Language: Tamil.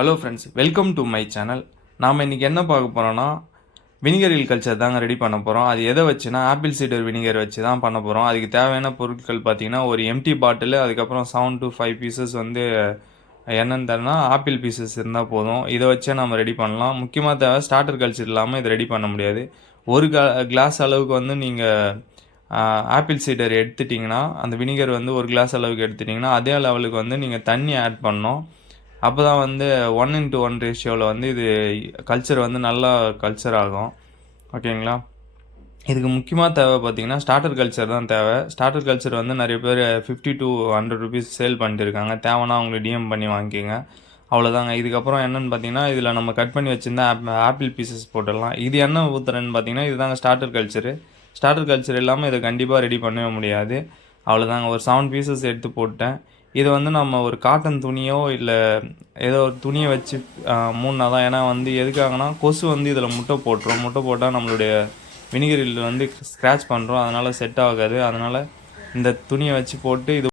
Hello friends, welcome to my channel. நாம் இன்றைக்கி என்ன பார்க்க போகிறோன்னா, வினிகர் ஹில் கல்ச்சர் தாங்க ரெடி பண்ண போகிறோம். அது எதை வச்சுன்னா ஆப்பிள் சீடர் வினிகர் வச்சு தான் பண்ண போகிறோம். அதுக்கு தேவையான பொருட்கள் பார்த்திங்கன்னா, ஒரு எம்டி பாட்டில், அதுக்கப்புறம் 7 to 5 பீசஸ் வந்து என்னென்னு தரனா ஆப்பிள் பீசஸ் இருந்தால் போதும். இதை வச்சே நம்ம ரெடி பண்ணலாம். முக்கியமாக தேவை ஸ்டார்டர் கல்ச்சர் இல்லாமல் இதை ரெடி பண்ண முடியாது. ஒரு கிளாஸ் அளவுக்கு வந்து நீங்கள் ஆப்பிள் சீடர் எடுத்துட்டிங்கன்னா, அந்த வினிகர் வந்து ஒரு கிளாஸ் அளவுக்கு எடுத்துட்டிங்கன்னா, அதே லெவலுக்கு வந்து நீங்கள் தண்ணி ஆட் பண்ணணும். அப்போ தான் வந்து 1:1 ரேஷியோவில் வந்து இது கல்ச்சர் வந்து நல்லா கல்ச்சர் ஆகும். ஓகேங்களா? இதுக்கு முக்கியமாக தேவை பார்த்திங்கன்னா ஸ்டார்டர் கல்ச்சர் தான் தேவை. ஸ்டார்டர் கல்ச்சர் வந்து நிறைய பேர் 50 to 100 ருபீஸ் சேல் பண்ணிட்டு இருக்காங்க. தேவைன்னா அவங்களுக்கு டிஎம் பண்ணி வாங்கிக்கோங்க. அவ்வளோதாங்க. இதுக்கப்புறம் என்னென்னு பார்த்தீங்கன்னா, இதில் நம்ம கட் பண்ணி வச்சுருந்தா ஆப்பிள் பீசஸ் போட்டுடலாம். இது என்ன ஊற்றுறேன்னு பார்த்தீங்கன்னா, இதுதாங்க ஸ்டார்டர் கல்ச்சரு. ஸ்டார்டர் கல்ச்சர் இல்லாமல் இதை கண்டிப்பாக ரெடி பண்ணவே முடியாது. அவ்வளோதாங்க. ஒரு 7 பீசஸ் எடுத்து போட்டேன். இதை வந்து நம்ம ஒரு காட்டன் துணியோ இல்லை ஏதோ ஒரு துணியை வச்சு மூடினா தான். ஏன்னா வந்து எதுக்காகனா, கொசு வந்து இதில் முட்டை போட்டுரும். முட்டை போட்டால் நம்மளுடைய வினிகரில் வந்து ஸ்க்ராட்ச் பண்ணுறோம். அதனால் செட் ஆகாது. அதனால் இந்த துணியை வச்சு போட்டு இது